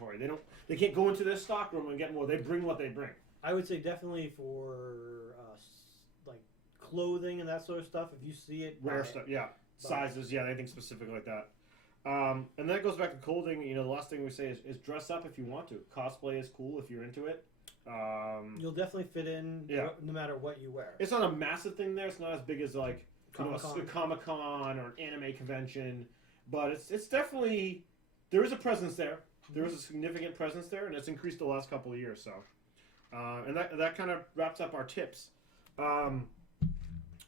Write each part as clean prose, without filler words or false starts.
mandatory. They can't go into their stock room and get more. They bring what they bring. I would say definitely for like clothing and that sort of stuff. If you see it, Rare stuff, yeah. Sizes, yeah, anything specific like that. And then it goes back to clothing. The last thing we say is dress up if you want to. Cosplay is cool if you're into it. You'll definitely fit in no matter what you wear. It's not a massive thing there. It's not as big as like Comic-Con. a Comic-Con or an anime convention. But it's definitely, there is a presence there. There is a significant presence there, and it's increased the last couple of years. So, and that kind of wraps up our tips.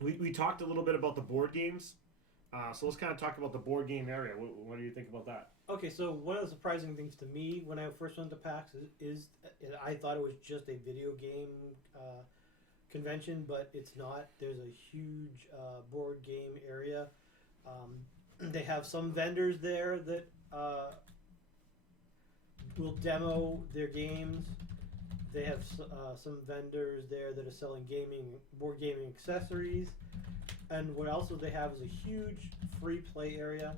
We talked a little bit about the board games. So let's kind of talk about the board game area. What do you think about that? Okay, so one of the surprising things to me when I first went to PAX is I thought it was just a video game convention, but it's not. There's a huge board game area. They have some vendors there that will demo their games. They have some vendors there that are selling board gaming accessories. And what else they have is a huge free play area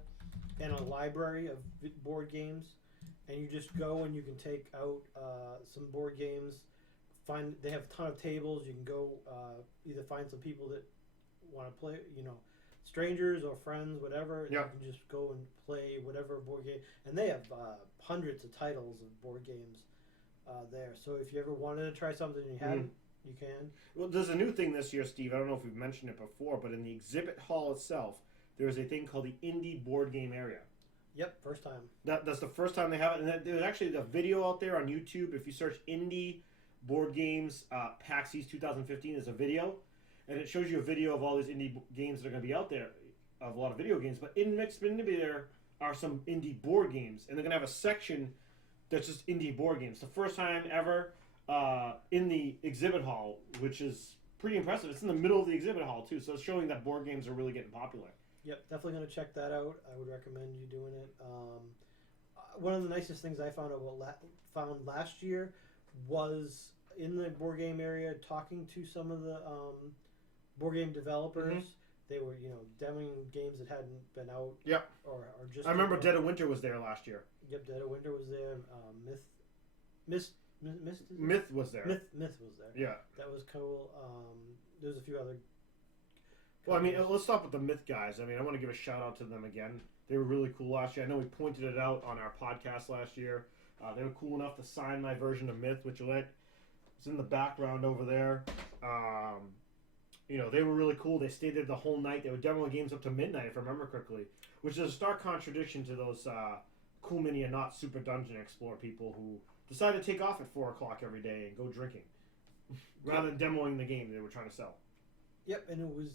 and a library of board games. And you just go and you can take out some board games. They have a ton of tables. You can go either find some people that want to play, strangers or friends, whatever. And you can just go and play whatever board game. And they have hundreds of titles of board games there. So if you ever wanted to try something and you hadn't, you can. Well, there's a new thing this year, Steve. I don't know if we've mentioned it before, but in the exhibit hall itself, there's a thing called the indie board game area. Yep, first time. That's the first time they have it. And there's actually a video out there on YouTube. If you search indie board games, PAX East 2015 is a video. And it shows you a video of all these indie games that are going to be out there, of a lot of video games. But mixed into there are some indie board games. And they're going to have a section that's just indie board games. The first time ever in the exhibit hall, which is pretty impressive. It's in the middle of the exhibit hall, too. So it's showing that board games are really getting popular. Yep, definitely going to check that out. I would recommend you doing it. One of the nicest things I found last year was in the board game area talking to some of the board game developers. Mm-hmm. They were, demoing games that hadn't been out. Yep. Or just. I remember Dead of Winter was there last year. Yep, Dead of Winter was there. Myth was there. Myth was there. Yeah. That was cool. There's a few other. Well, let's stop with the Myth guys. I want to give a shout out to them again. They were really cool last year. I know we pointed it out on our podcast last year. They were cool enough to sign my version of Myth, which it's in the background over there. They were really cool. They stayed there the whole night. They were demoing games up to midnight, if I remember correctly, which is a stark contradiction to those Cool Mini and Not Super Dungeon Explorer people who decide to take off at 4 o'clock every day and go drinking rather than demoing the game they were trying to sell. Yep, and it was...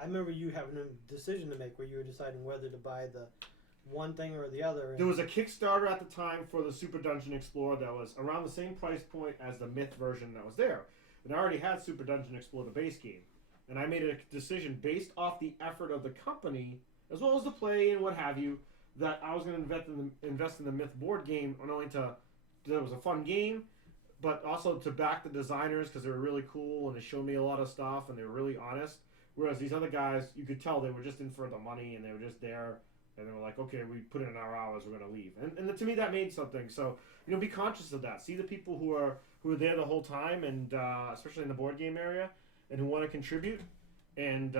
I remember you having a decision to make where you were deciding whether to buy the one thing or the other. There was a Kickstarter at the time for the Super Dungeon Explorer that was around the same price point as the Myth version that was there. And I already had Super Dungeon Explorer, the base game. And I made a decision based off the effort of the company, as well as the play and what have you, that I was going to invest in the Myth board game, not only that it was a fun game, but also to back the designers because they were really cool and they showed me a lot of stuff and they were really honest. Whereas these other guys, you could tell they were just in for the money and they were just there and they were like, okay, we put in our hours, we're going to leave. And to me, that made something. So, be conscious of that. See the people who are there the whole time, and especially in the board game area, and who want to contribute. And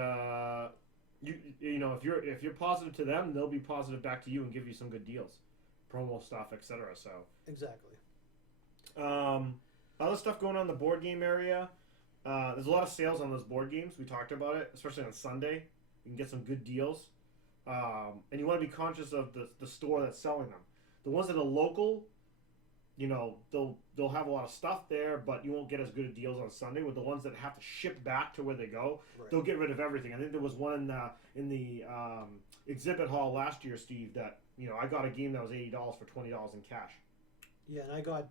if you're positive to them, they'll be positive back to you and give you some good deals, promo stuff, etc. So exactly. Other stuff going on in the board game area. There's a lot of sales on those board games. We talked about it, especially on Sunday. You can get some good deals. And you want to be conscious of the store that's selling them. The ones that are local, they'll have a lot of stuff there, but you won't get as good of deals on Sunday. With the ones that have to ship back to where they go, right, they'll get rid of everything. I think there was one in the exhibit hall last year, Steve, that I got a game that was $80 for $20 in cash. Yeah, and I got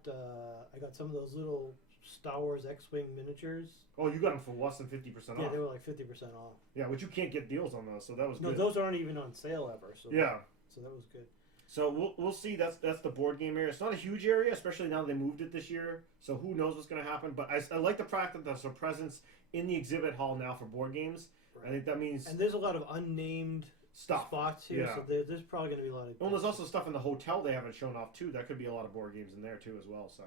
some of those little Star Wars X-Wing miniatures. Oh, you got them for less than 50% off. Yeah, they were like 50% off. Yeah, which you can't get deals on those, so that was good. No, those aren't even on sale ever. So yeah. So that was good. So we'll see. That's the board game area. It's not a huge area, especially now they moved it this year. So who knows what's going to happen? But I like the fact that there's a presence in the exhibit hall now for board games. Right. I think that means... And there's a lot of unnamed spots here, Yeah. so there's probably going to be a lot of. Well, there's also stuff in the hotel they haven't shown off too. That could be a lot of board games in there too as well. So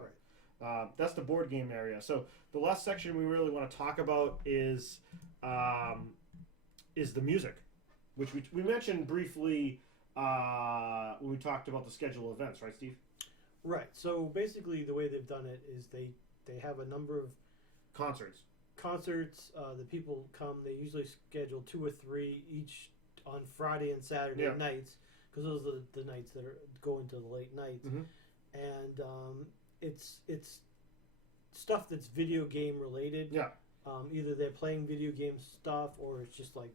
that's the board game area. So the last section we really want to talk about is the music, which we mentioned briefly when we talked about the schedule of events, right, Steve? Right. So basically, the way they've done it is they have a number of concerts. The people come. They usually schedule 2 or 3 each on Friday and Saturday nights, because those are the nights that go into the late nights. Mm-hmm. And it's stuff that's video game related. Yeah. Either they're playing video game stuff, or it's just like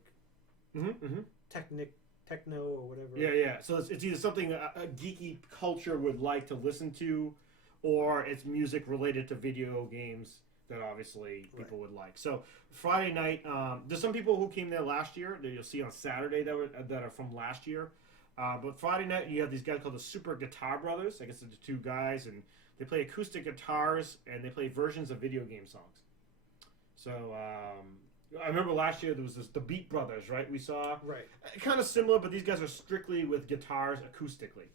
techno or whatever. Yeah. So it's either something a geeky culture would like to listen to, or it's music related to video games that obviously people would like. So Friday night, there's some people who came there last year that you'll see on Saturday that are from last year. But Friday night, you have these guys called the Super Guitar Brothers. I guess it's 2 guys, and they play acoustic guitars, and they play versions of video game songs. So I remember last year there was the Beat Brothers, right? We saw kind of similar, but these guys are strictly with guitars acoustically.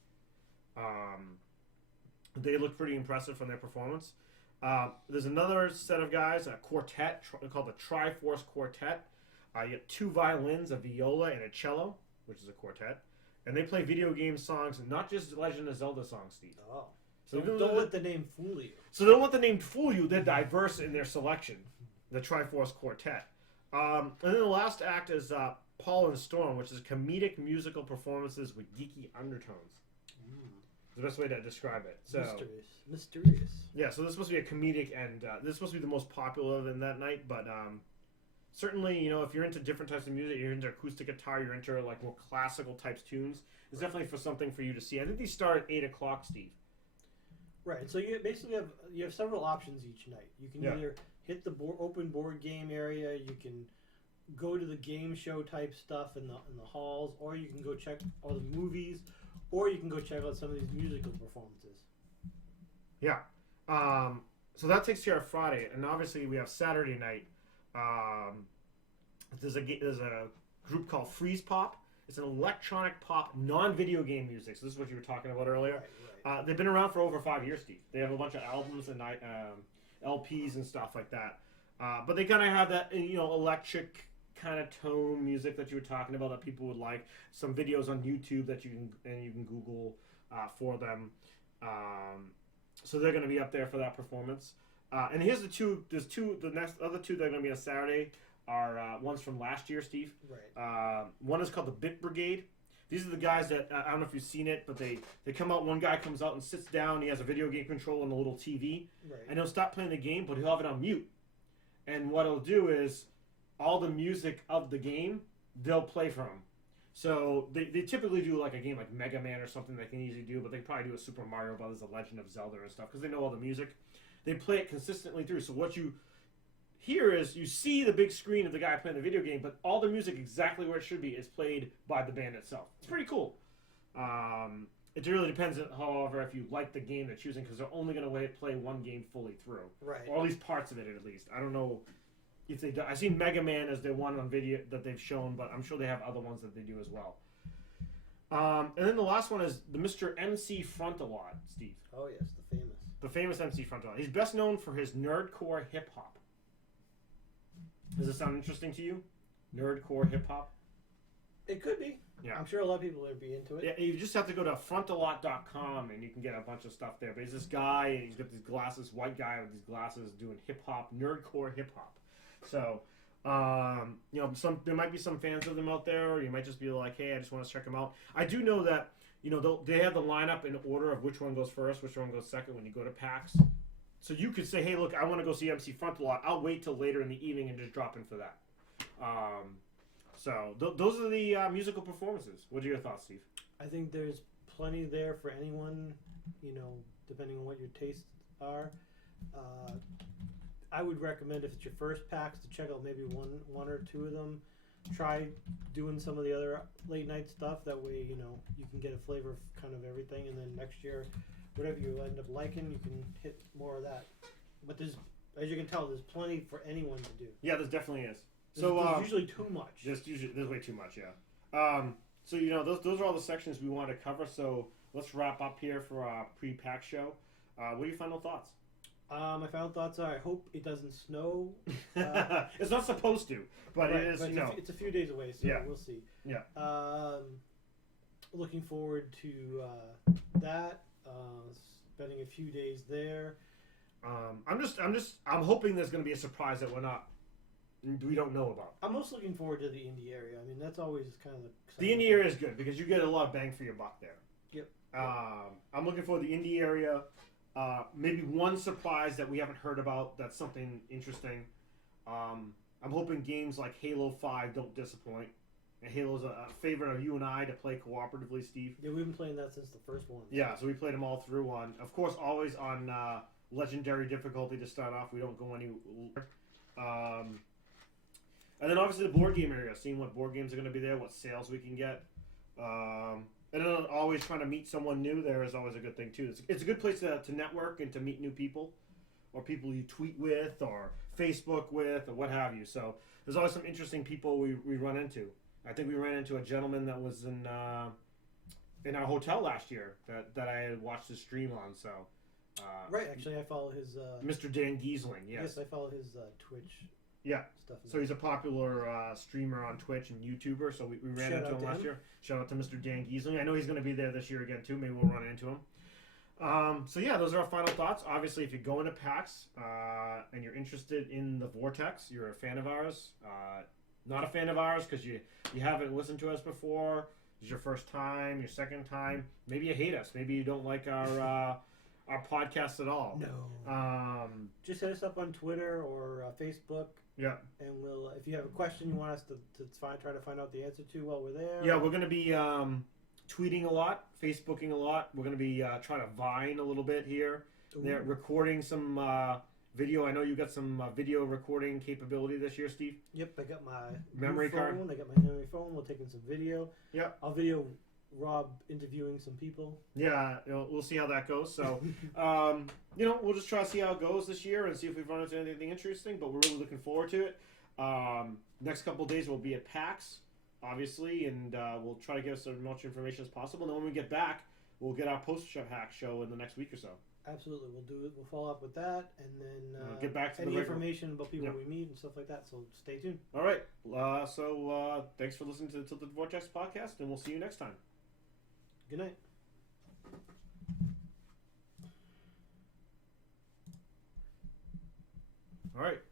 They look pretty impressive from their performance. There's another set of guys, a quartet called the Triforce Quartet. You have 2 violins, a viola, and a cello, which is a quartet, and they play video game songs, not just Legend of Zelda songs, Steve. Oh, so don't let the name fool you. So don't let the name fool you. They're diverse in their selection. The Triforce Quartet. And then the last act is Paul and Storm, which is comedic musical performances with geeky undertones. The best way to describe it. So, mysterious. Yeah, so this is supposed to be a comedic, and this is supposed to be the most popular in that night. But certainly, if you're into different types of music, you're into acoustic guitar, you're into like more classical types tunes. It's definitely something for you to see. I think these start at 8:00, Steve. Right. So you basically have several options each night. You can either hit the open board game area. You can go to the game show type stuff in the halls, or you can go check all the movies. Or you can go check out some of these musical performances. Yeah. So that takes care of Friday, and obviously we have Saturday night. There's a group called Freeze Pop. It's an electronic pop, non-video game music. So this is what you were talking about earlier. Right. They've been around for over 5 years, Steve. They have a bunch of albums and LPs and stuff like that. But they kind of have that, electric kind of tone music that you were talking about that people would like. Some videos on YouTube that you can Google for them. So they're going to be up there for that performance. And here's the two. There's two. The other 2 that are going to be on Saturday are ones from last year, Steve. Right. One is called the Bit Brigade. These are the guys that I don't know if you've seen it, but they come out. One guy comes out and sits down. He has a video game controller and a little TV, and he'll stop playing the game, but he'll have it on mute. And what he'll do is all the music of the game, they'll play for him. So they typically do like a game like Mega Man or something they can easily do, but they probably do a Super Mario Brothers, a Legend of Zelda and stuff, because they know all the music. They play it consistently through. So what you hear is you see the big screen of the guy playing the video game, but all the music exactly where it should be is played by the band itself. It's pretty cool. It really depends, however, if you like the game they're choosing, because they're only going to play one game fully through. Right. Or at least parts of it, at least. I don't know if they do. I've seen Mega Man as their one on video that they've shown, but I'm sure they have other ones that they do as well. And then the last one is the Mr. MC Frontalot, Steve. Oh, yes, the famous. The famous MC Frontalot. He's best known for his nerdcore hip-hop. Does this sound interesting to you? Nerdcore hip-hop? It could be. Yeah. I'm sure a lot of people would be into it. Yeah, you just have to go to frontalot.com and you can get a bunch of stuff there. But he's this guy, and he's got these glasses, white guy with these glasses doing hip-hop, nerdcore hip-hop. So, there might be some fans of them out there, or you might just be like, hey, I just want to check them out. I do know that, they have the lineup in order of which one goes first, which one goes second when you go to PAX. So you could say, hey, look, I want to go see MC Frontalot. I'll wait till later in the evening and just drop in for that. So those are the musical performances. What are your thoughts, Steve? I think there's plenty there for anyone, depending on what your tastes are. I would recommend, if it's your first PAX, to check out maybe one or 2 of them. Try doing some of the other late night stuff. That way, you can get a flavor of kind of everything. And then next year, whatever you end up liking, you can hit more of that. But as you can tell, there's plenty for anyone to do. Yeah, there definitely is. There's usually too much. There's way too much, yeah. So those are all the sections we want to cover. So let's wrap up here for our pre-pack show. What are your final thoughts? My final thoughts are: I hope it doesn't snow. It's not supposed to, but right, it is. but it's a few days away, so we'll see. Yeah. Looking forward to that. Spending a few days there. I'm hoping there's going to be a surprise that we don't know about. I'm most looking forward to the indie area. I mean, that's always kind of the indie area is good because you get a lot of bang for your buck there. Yep. I'm looking for the indie area. Maybe one surprise that we haven't heard about that's something interesting. I'm hoping games like Halo 5 don't disappoint. And Halo's a favorite of you and I to play cooperatively, Steve. Yeah, we've been playing that since the first one. Yeah, so we played them all through on, of course, always on legendary difficulty to start off. We don't go any and then obviously the board game area, seeing what board games are going to be there, what sales we can get. And then always trying to meet someone new there is always a good thing too. It's a good place to network and to meet new people, or people you tweet with or Facebook with or what have you. So there's always some interesting people we run into. I think we ran into a gentleman that was in our hotel last year that I had watched his stream on. So right, actually, I follow his Mr. Dan Giesling. Yes, I follow his Twitch. Yeah. Stuff. So he's a popular streamer on Twitch and YouTuber. So we ran into him last year. Shout out to Mr. Dan Giesling. I know he's going to be there this year again too. Maybe we'll run into him. So yeah, those are our final thoughts. Obviously, if you're going to PAX and you're interested in the Vortex, you're a fan of ours. Not a fan of ours because you haven't listened to us before. It's your first time, your second time. Maybe you hate us. Maybe you don't like our podcast at all. No. Just hit us up on Twitter or Facebook. Yeah. And we'll, if you have a question you want us to try to find out the answer to while we're there. Yeah, we're going to be tweeting a lot, Facebooking a lot. We're going to be trying to Vine a little bit here. Ooh. They're recording some video. I know you got some video recording capability this year, Steve. Yep, I got my memory card. I got my memory phone. We're taking some video. Yep. I'll video Rob interviewing some people. Yeah, we'll see how that goes. So, we'll just try to see how it goes this year and see if we've run into anything interesting. But we're really looking forward to it. Next couple of days we'll be at PAX, obviously, and we'll try to get us as much information as possible. And then when we get back, we'll get our post-hack show in the next week or so. Absolutely, we'll do it. We'll follow up with that, and then get back to any information about people we meet and stuff like that. So stay tuned. All right. So thanks for listening to the Tilted Vortex podcast, and we'll see you next time. Good night. All right.